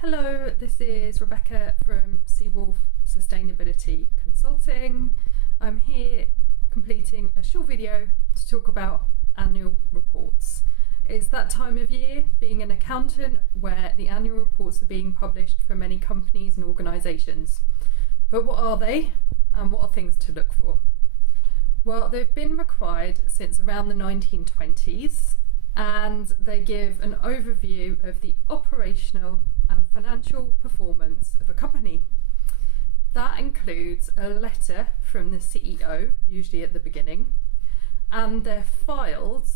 Hello, this is Rebecca from Seawolf Sustainability Consulting. I'm here completing a short video to talk about annual reports. It's that time of year, being an accountant, where the annual reports are being published for many companies and organisations. But what are they, and what are things to look for? Well, they've been required since around the 1920s, and they give an overview of the operational and financial performance of a company. That includes a letter from the CEO, usually at the beginning, and they're filed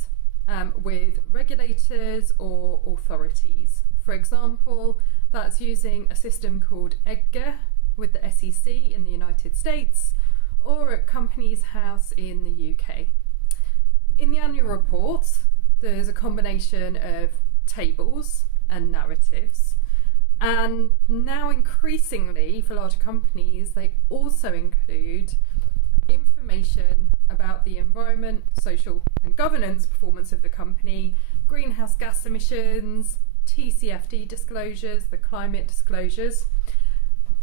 with regulators or authorities. For example, that's using a system called EDGAR with the SEC in the United States, or at Companies House in the UK. In the annual report, there's a combination of tables and narratives. And now increasingly for large companies, they also include information about the environment, social and governance performance of the company, greenhouse gas emissions, TCFD disclosures, the climate disclosures,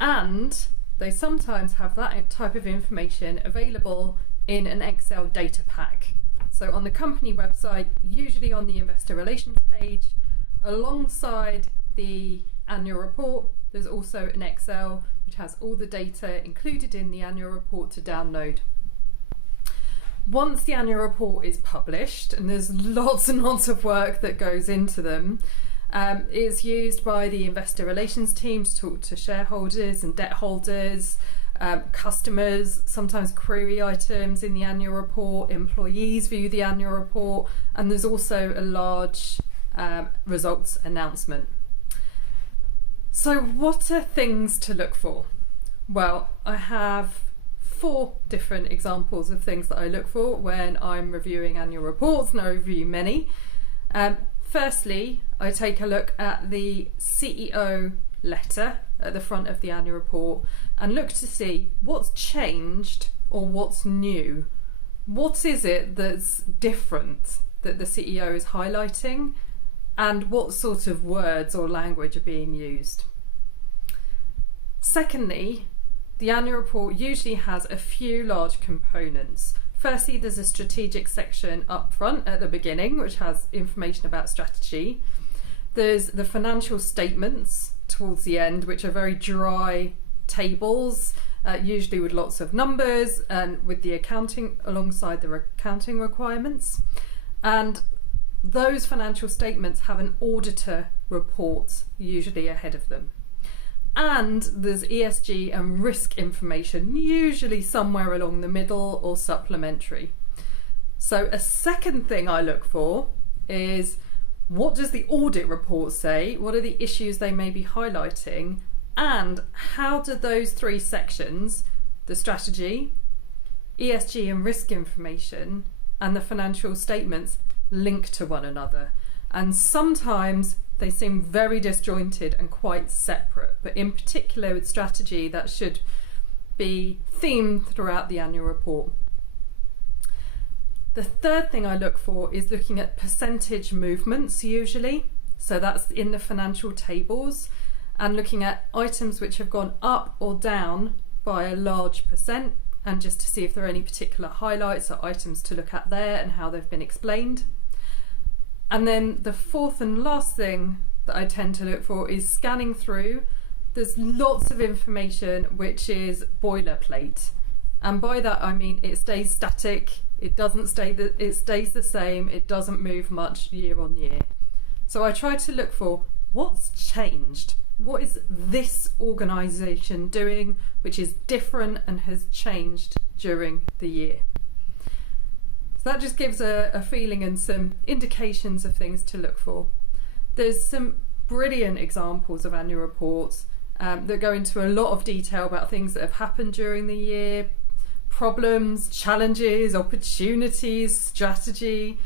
and they sometimes have that type of information available in an Excel data pack. So on the company website, usually on the investor relations page, alongside the annual report, there's also an Excel which has all the data included in the annual report to download. Once the annual report is published, and there's lots and lots of work that goes into them, it's used by the investor relations team to talk to shareholders and debt holders, customers, sometimes query items in the annual report, employees view the annual report, and there's also a large results announcement. So what are things to look for? Well, I have 4 different examples of things that I look for when I'm reviewing annual reports, and I review many. Firstly, I take a look at the CEO letter at the front of the annual report and look to see what's changed or what's new. What is it that's different that the CEO is highlighting, and what sort of words or language are being used? Secondly, the annual report usually has a few large components. Firstly, there's a strategic section up front at the beginning, which has information about strategy. There's the financial statements towards the end, which are very dry tables, usually with lots of numbers and with the accounting alongside the accounting requirements. And those financial statements have an auditor report usually ahead of them. And there's ESG and risk information, usually somewhere along the middle or supplementary. So a second thing I look for is, what does the audit report say? What are the issues they may be highlighting? And how do those 3 sections, the strategy, ESG and risk information, and the financial statements, link to one another? And sometimes they seem very disjointed and quite separate, but in particular with strategy, that should be themed throughout the annual report. The third thing I look for is looking at percentage movements usually. So that's in the financial tables, and looking at items which have gone up or down by a large percent, and just to see if there are any particular highlights or items to look at there and how they've been explained. And then the fourth and last thing that I tend to look for is scanning through. There's lots of information which is boilerplate, and by that I mean it stays static, it stays the same, it doesn't move much year on year. So I try to look for what's changed. What is this organisation doing which is different and has changed during the year? So that just gives a feeling and some indications of things to look for. There's some brilliant examples of annual reports that go into a lot of detail about things that have happened during the year, problems, challenges, opportunities, strategy.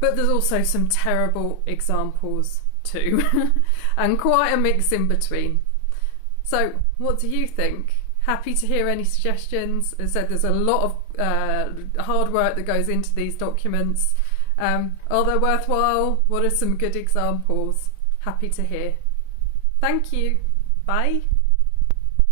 But there's also some terrible examples too, and quite a mix in between. So what do you think? Happy to hear any suggestions. As I said, there's a lot of hard work that goes into these documents. Are they worthwhile? What are some good examples? Happy to hear. Thank you. Bye.